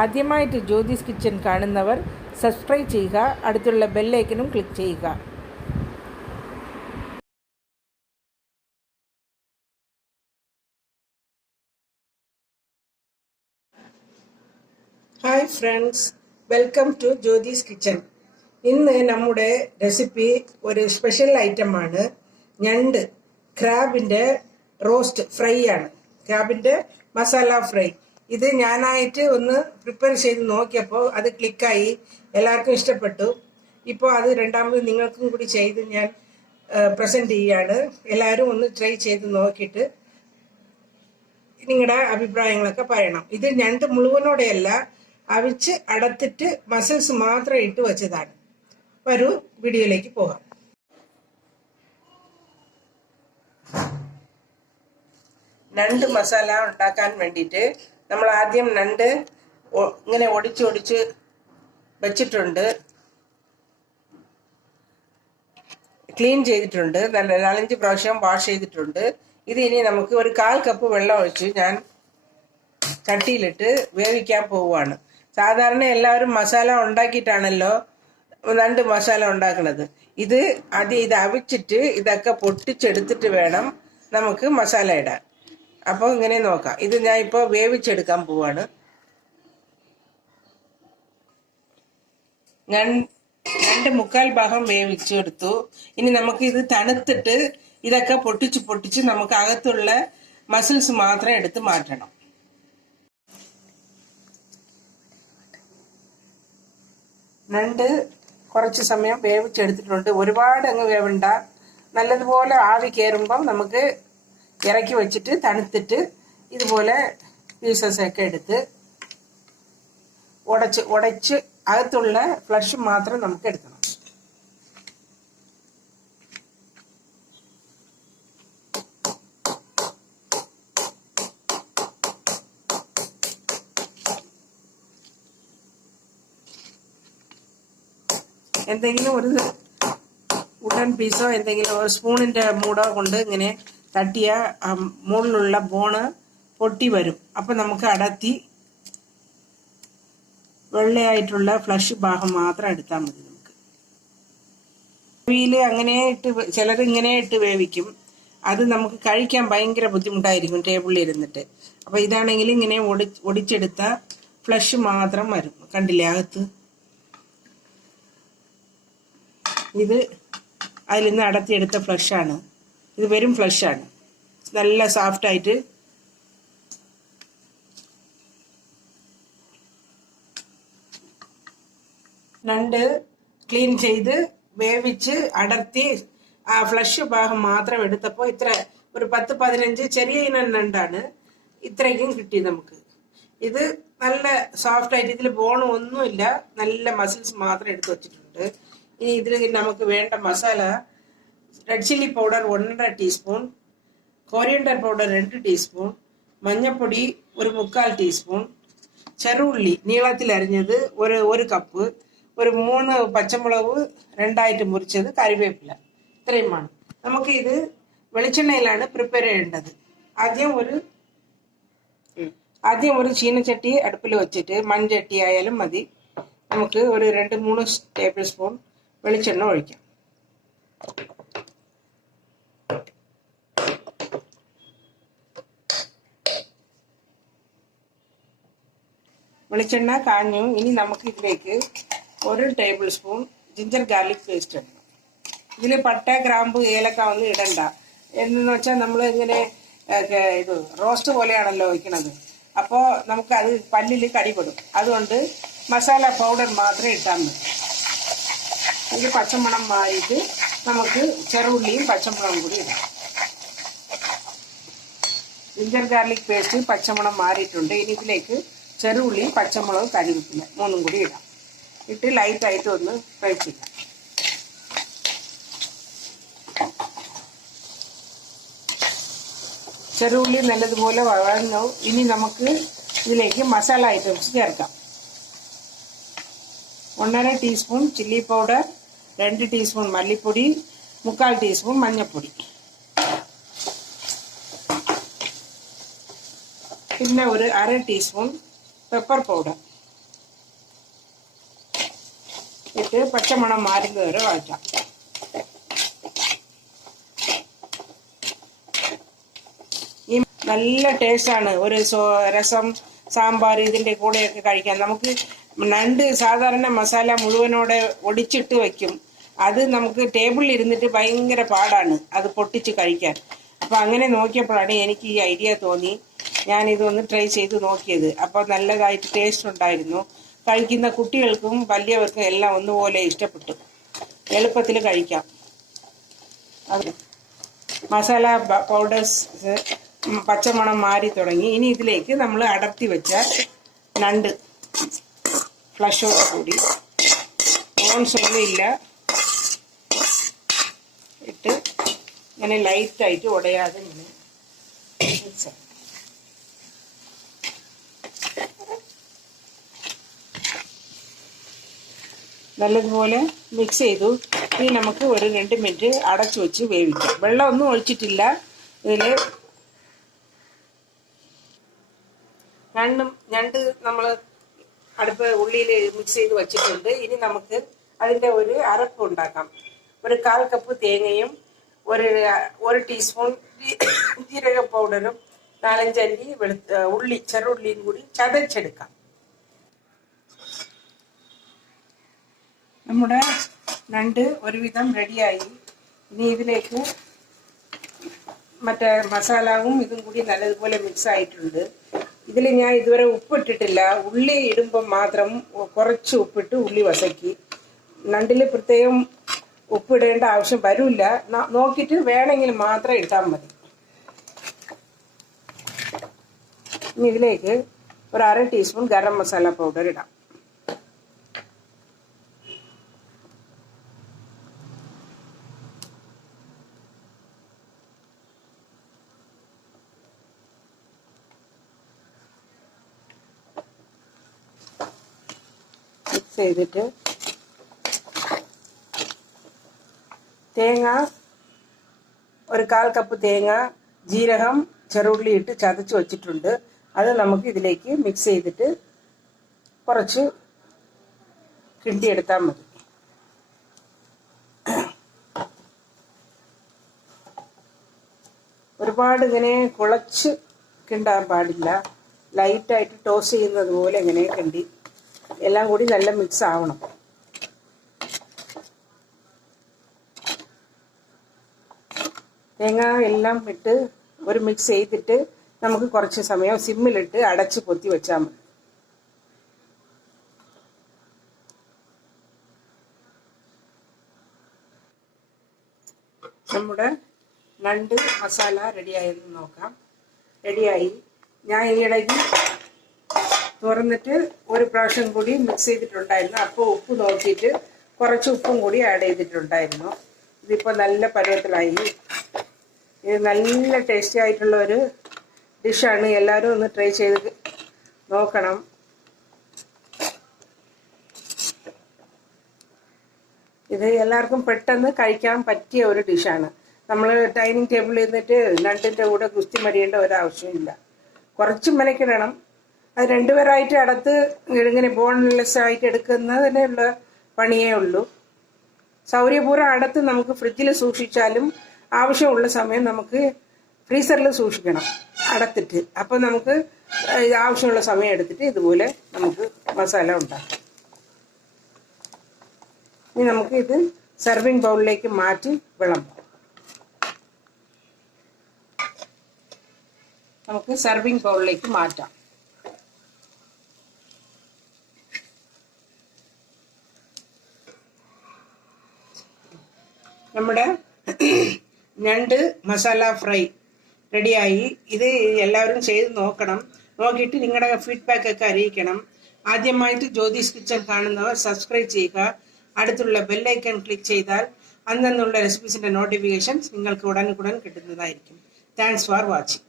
ആദ്യമായിട്ട് ജ്യോതിസ് കിച്ചൻ കാണുന്നവർ സബ്സ്ക്രൈബ് ചെയ്യുക, അടുത്തുള്ള ബെല്ലൈക്കനും ക്ലിക്ക് ചെയ്യുക. Hi friends, welcome to Jyothi's kitchen. ഇന്ന് നമ്മുടെ റെസിപ്പി ഒരു സ്പെഷ്യൽ ഐറ്റമാണ്. ഞണ്ട് ക്രാബിൻ്റെ റോസ്റ്റ് ഫ്രൈ ആണ്. ക്രാബിൻ്റെ മസാല ഫ്രൈ. ഇത് ഞാനായിട്ട് ഒന്ന് പ്രിപ്പയർ ചെയ്ത് നോക്കിയപ്പോൾ അത് ക്ലിക്കായി, എല്ലാവർക്കും ഇഷ്ടപ്പെട്ടു. ഇപ്പോൾ അത് രണ്ടാമത് നിങ്ങൾക്കും കൂടി ചെയ്ത് ഞാൻ പ്രസൻറ്റ് ചെയ്യാണ്. എല്ലാവരും ഒന്ന് ട്രൈ ചെയ്ത് നോക്കിയിട്ട് നിങ്ങളുടെ അഭിപ്രായങ്ങളൊക്കെ പറയണം. ഇത് ഞണ്ട് മുഴുവനോടെയല്ല, അവിച്ച് അടത്തിട്ട് മസിൽസ് മാത്രം ഇട്ട് വെച്ചതാണ്. ഒരു വീഡിയോയിലേക്ക് പോകാം. നണ്ട് മസാല ഉണ്ടാക്കാൻ വേണ്ടിയിട്ട് നമ്മൾ ആദ്യം നണ്ട് ഇങ്ങനെ ഒടിച്ച് വെച്ചിട്ടുണ്ട്, ക്ലീൻ ചെയ്തിട്ടുണ്ട്, നല്ല 4-5 പ്രാവശ്യം വാഷ് ചെയ്തിട്ടുണ്ട്. ഇത് ഇനി നമുക്ക് ഒരു 1/4 കപ്പ് വെള്ളം ഒഴിച്ച് ഞാൻ ചട്ടിയിലിട്ട് വേവിക്കാൻ പോവുകയാണ്. സാധാരണ എല്ലാവരും മസാല ഉണ്ടാക്കിയിട്ടാണല്ലോ നണ്ട് മസാല ഉണ്ടാക്കുന്നത്. ഇത് അവിച്ചിട്ട് ഇതൊക്കെ പൊട്ടിച്ചെടുത്തിട്ട് വേണം നമുക്ക് മസാല ഇടാൻ. അപ്പോൾ ഇങ്ങനെ നോക്കാം. ഇത് ഞാൻ ഇപ്പോൾ വേവിച്ചെടുക്കാൻ പോവാണ്. ഞാൻ 2/4 ഭാഗം വേവിച്ചെടുത്തു. ഇനി നമുക്ക് ഇത് തണുത്തിട്ട് ഇതൊക്കെ പൊട്ടിച്ച് നമുക്ക് അകത്തുള്ള മസിൽസ് മാത്രം എടുത്ത് മാറ്റണം. നണ്ട് കുറച്ച് സമയം വേവിച്ചെടുത്തിട്ടുണ്ട്. ഒരുപാട് അങ്ങ് വേവണ്ട. നല്ലതുപോലെ ആവി കയറുമ്പം നമുക്ക് ഇറക്കി വെച്ചിട്ട് തണുത്തിട്ട് ഇതുപോലെ പീസസ് ഒക്കെ എടുത്ത് ഉടച്ച് അകത്തുള്ള ഫ്ലഷ് മാത്രം നമുക്ക് എടുക്കണം. എന്തെങ്കിലും ഒരു വുഡൻ പീസോ എന്തെങ്കിലും ഒരു സ്പൂണിൻ്റെ മൂടോ കൊണ്ട് ഇങ്ങനെ തട്ടിയ മുകളിലുള്ള ബോണ് പൊട്ടി വരും. അപ്പം നമുക്ക് അടത്തി വെള്ളയായിട്ടുള്ള ഫ്ലഷ് ഭാഗം മാത്രം എടുത്താൽ മതി. നമുക്ക് ചെവിയിൽ അങ്ങനെ ചിലർ ഇങ്ങനെ ഇട്ട് വേവിക്കും. അത് നമുക്ക് കഴിക്കാൻ ഭയങ്കര ബുദ്ധിമുട്ടായിരിക്കും ടേബിളിൽ ഇരുന്നിട്ട്. അപ്പം ഇതാണെങ്കിൽ ഇങ്ങനെ ഒടിച്ചെടുത്ത ഫ്ലഷ് മാത്രം വരും. കണ്ടില്ലേ അകത്ത്? ഇത് അതിൽ നിന്ന് അടത്തിയെടുത്ത ഫ്ലഷാണ്. ഇത് വെറും ഫ്ലഷാണ്, നല്ല സോഫ്റ്റായിട്ട്. നണ്ട് ക്ലീൻ ചെയ്ത് വേവിച്ച് അടർത്തി ആ ഫ്ലഷ് ഭാഗം മാത്രം എടുത്തപ്പോൾ ഇത്ര ഒരു 10-15 ചെറിയ ഇനം നണ്ടാണ് ഇത്രയ്ക്കും കിട്ടി നമുക്ക്. ഇത് നല്ല സോഫ്റ്റായിട്ട്, ഇതിൽ ബോണും ഒന്നുമില്ല, നല്ല മസിൽസ് മാത്രം എടുത്ത് വെച്ചിട്ടുണ്ട്. ഇനി ഇതിൽ നമുക്ക് വേണ്ട masala: red chilli powder 1.5 teaspoon, coriander powder 2 teaspoon, മഞ്ഞൾപ്പൊടി ഒരു 3/4 ടീസ്പൂൺ, ചെറുള്ളി നീളത്തിൽ അരിഞ്ഞത് ഒരു കപ്പ്, ഒരു 3 പച്ചമുളക് 2ആയിട്ട് മുറിച്ചത്, കറിവേപ്പില. ഇത്രയുമാണ്. നമുക്ക് ഇത് വെളിച്ചെണ്ണയിലാണ് പ്രിപ്പയർ ചെയ്യേണ്ടത്. ആദ്യം ഒരു ചീനച്ചട്ടി അടുപ്പിൽ വെച്ചിട്ട്, മൺചട്ടി ആയാലും മതി, നമുക്ക് ഒരു 2-3 ടേബിൾ സ്പൂൺ വെളിച്ചെണ്ണ ഒഴിക്കാം. വെളിച്ചെണ്ണ കാഞ്ഞു. ഇനി നമുക്ക് ഇതിലേക്ക് 1 table spoon ginger garlic paste ഇടണം. ഇതിൽ പട്ട, ഗ്രാമ്പു, ഏലക്ക ഒന്നും ഇടണ്ട. എന്നു വെച്ചാൽ നമ്മൾ ഇങ്ങനെ ഇത് റോസ്റ്റ് പോലെയാണല്ലോ വയ്ക്കണത്. അപ്പോൾ നമുക്കത് പല്ലിൽ കടിപെടും. അതുകൊണ്ട് മസാല പൗഡർ മാത്രമേ ഇട്ടാൽ മതി. ഇത് പച്ചമണം മാറിയിട്ട് നമുക്ക് ചെറുള്ളിയും പച്ചമുളകും കൂടി ഇടാം. ജിഞ്ചർ ഗാർലിക് പേസ്റ്റ് പച്ചമണം മാറിയിട്ടുണ്ട്. ഇനി ഇതിലേക്ക് ചെറുള്ളി, പച്ചമുളക്, കരിവേപ്പില 3 കൂടി ഇടാം. ഇട്ട് ലൈറ്റായിട്ട് ഒന്ന് ഫ്രൈ ചെയ്യാം. ചെറുള്ളി നല്ലതുപോലെ വഴന്നു. ഇനി നമുക്ക് ഇതിലേക്ക് മസാല ഐറ്റംസ് ചേർക്കാം. 1.5 ടീസ്പൂൺ ചില്ലി പൗഡർ, 2 ടീസ്പൂൺ മല്ലിപ്പൊടി, 3/4 ടീസ്പൂൺ മഞ്ഞൾപ്പൊടി, പിന്നെ ഒരു 1/2 ടീസ്പൂൺ പെപ്പർ പൗഡർ. ഇട്ട് പച്ചമണം മാറുന്നത് വരെ വഴറ്റാം. ഈ നല്ല ടേസ്റ്റാണ് ഒരു രസം, സാമ്പാർ ഇതിൻ്റെ കൂടെയൊക്കെ കഴിക്കാൻ. നമുക്ക് നണ്ട് സാധാരണ മസാല മുഴുവനോടെ ഒടിച്ചിട്ട് വയ്ക്കും. അത് നമുക്ക് ടേബിളിൽ ഇരുന്നിട്ട് ഭയങ്കര പാടാണ് അത് പൊട്ടിച്ച് കഴിക്കാൻ. അപ്പോൾ അങ്ങനെ നോക്കിയപ്പോഴാണ് എനിക്ക് ഈ ഐഡിയ തോന്നി. ഞാനിതൊന്ന് ട്രൈ ചെയ്ത് നോക്കിയത്. അപ്പോൾ നല്ലതായിട്ട് ടേസ്റ്റ് ഉണ്ടായിരുന്നു. കഴിക്കുന്ന കുട്ടികൾക്കും വലിയവർക്കും എല്ലാം ഒന്നുപോലെ ഇഷ്ടപ്പെട്ടു. എളുപ്പത്തിൽ കഴിക്കാം. അത് മസാല പൗഡേഴ്സ് പച്ചമണം മാറി തുടങ്ങി. ഇനി ഇതിലേക്ക് നമ്മൾ അടർത്തി വെച്ച നണ്ട് ഫ്ലഷോട് കൂടി ഓൺസ് ഒന്നും ഇല്ല ഇട്ട് ഇങ്ങനെ ലൈറ്റായിട്ട് ഉടയാതെ ഇങ്ങനെ മിക്സ് ആക്കും. നല്ലതുപോലെ മിക്സ് ചെയ്തു. ഇനി നമുക്ക് ഒരു 2 മിനിറ്റ് അടച്ചു വെച്ച് വേവിക്കാം. വെള്ളമൊന്നും ഒഴിച്ചിട്ടില്ല ഇതിൽ. ഞണ്ട് നമ്മൾ അടുപ്പ് ഉള്ളിയിൽ മിക്സ് ചെയ്ത് വെച്ചിട്ടുണ്ട്. ഇനി നമുക്ക് അതിൻ്റെ ഒരു അരപ്പ് ഉണ്ടാക്കാം. ഒരു 1/4 കപ്പ് തേങ്ങയും 1 ടീസ്പൂൺ ജീരക പൗഡറും 4-5 അല്ലി ഉള്ളി, ചെറുള്ളിയും കൂടി ചതച്ചെടുക്കാം. നമ്മുടെ നണ്ട് ഒരുവിധം റെഡിയായി. ഇനി ഇതിലേക്ക് മറ്റേ മസാലവും ഇതും കൂടി നല്ലതുപോലെ മിക്സ് ആയിട്ടുണ്ട്. ഇതിൽ ഞാൻ ഇതുവരെ ഉപ്പിട്ടിട്ടില്ല. ഉള്ളി ഇടുമ്പം മാത്രം കുറച്ച് ഉപ്പിട്ട് ഉള്ളി വസക്കി. നണ്ടിൽ പ്രത്യേകം ഉപ്പിടേണ്ട ആവശ്യം വരില്ല. നോക്കിയിട്ട് വേണമെങ്കിൽ മാത്രം ഇട്ടാൽ മതി. ഇനി ഇതിലേക്ക് ഒരു 1/2 ടീസ്പൂൺ ഗരം മസാല പൗഡർ ഇടാം. മിക്സ് ചെയ്തിട്ട് തേങ്ങ ഒരു 1/4 കപ്പ് തേങ്ങ, ജീരകം, ചെറുള്ളി ഇട്ട് ചതച്ച് വച്ചിട്ടുണ്ട്. അത് നമുക്ക് ഇതിലേക്ക് മിക്സ് ചെയ്തിട്ട് കുറച്ച് കിണ്ടിയെടുത്താൽ മതി. ഒരുപാട് ഇങ്ങനെ കുളച്ച് കിണ്ടാൻ പാടില്ല. ലൈറ്റായിട്ട് ടോസ് ചെയ്യുന്നത് പോലെ ഇങ്ങനെ കിണ്ടി എല്ലാം കൂടി നല്ല മിക്സ് ആവണം. തേങ്ങ എല്ലാം ഇട്ട് ഒരു മിക്സ് ചെയ്തിട്ട് നമുക്ക് കുറച്ച് സമയം സിമ്മിലിട്ട് അടച്ച് പൊത്തി വെച്ചാൽ മതി. നമ്മുടെ നണ്ട് മസാല റെഡിയായെന്ന് നോക്കാം. റെഡിയായി. ഞാൻ ഈയിടയ്ക്ക് തുറന്നിട്ട് ഒരു പ്രാവശ്യം കൂടി മിക്സ് ചെയ്തിട്ടുണ്ടായിരുന്നു. അപ്പോൾ ഉപ്പ് നോക്കിയിട്ട് കുറച്ച് ഉപ്പും കൂടി ആഡ് ചെയ്തിട്ടുണ്ടായിരുന്നു. ഇതിപ്പോൾ നല്ല പരുവത്തിലായി. ഇത് നല്ല ടേസ്റ്റി ആയിട്ടുള്ള ഒരു ഡിഷാണ്. എല്ലാവരും ഒന്ന് ട്രൈ ചെയ്ത് നോക്കണം. ഇത് എല്ലാവർക്കും പെട്ടെന്ന് കഴിക്കാൻ പറ്റിയ ഒരു ഡിഷാണ്. നമ്മൾ ഡൈനിങ് ടേബിളിൽ ഇരുന്നിട്ട് നണ്ടിൻ്റെ കൂടെ ഗുസ്തി മരിയേണ്ട ഒരാവശ്യമില്ല. കുറച്ച് മെനക്കിടണം. അത് 2 പേരായിട്ട് അടുത്ത് ഇങ്ങനെ ബോൺലെസ് ആയിട്ട് എടുക്കുന്നതിനുള്ള പണിയേ ഉള്ളൂ. സൗകര്യപൂർവ്വം അടുത്ത് നമുക്ക് ഫ്രിഡ്ജിൽ സൂക്ഷിച്ചാലും ആവശ്യമുള്ള സമയം നമുക്ക് ഫ്രീസറിൽ സൂക്ഷിക്കണം അടത്തിട്ട്. അപ്പോൾ നമുക്ക് ആവശ്യമുള്ള സമയം എടുത്തിട്ട് ഇതുപോലെ നമുക്ക് മസാല ഉണ്ടാക്കാം. ഇനി നമുക്ക് ഇത് സെർവിങ് ബൗളിലേക്ക് മാറ്റി വിളമ്പാം. നമുക്ക് സെർവിങ് ബൗളിലേക്ക് മാറ്റാം. നമ്മുടെ ഞണ്ട് മസാല ഫ്രൈ റെഡിയായി. ഇത് എല്ലാവരും ചെയ്ത് നോക്കണം. നോക്കിയിട്ട് നിങ്ങളുടെ ഫീഡ്ബാക്ക് ഒക്കെ അറിയിക്കണം. ആദ്യമായിട്ട് ജ്യോതിസ് കിച്ചൺ കാണുന്നവർ സബ്സ്ക്രൈബ് ചെയ്യുക. അടുത്തുള്ള ബെല്ലൈക്കൺ ക്ലിക്ക് ചെയ്താൽ അന്നുള്ള റെസിപ്പീസിൻ്റെ നോട്ടിഫിക്കേഷൻസ് നിങ്ങൾക്ക് ഉടൻ കിട്ടുന്നതായിരിക്കും. Thanks for watching.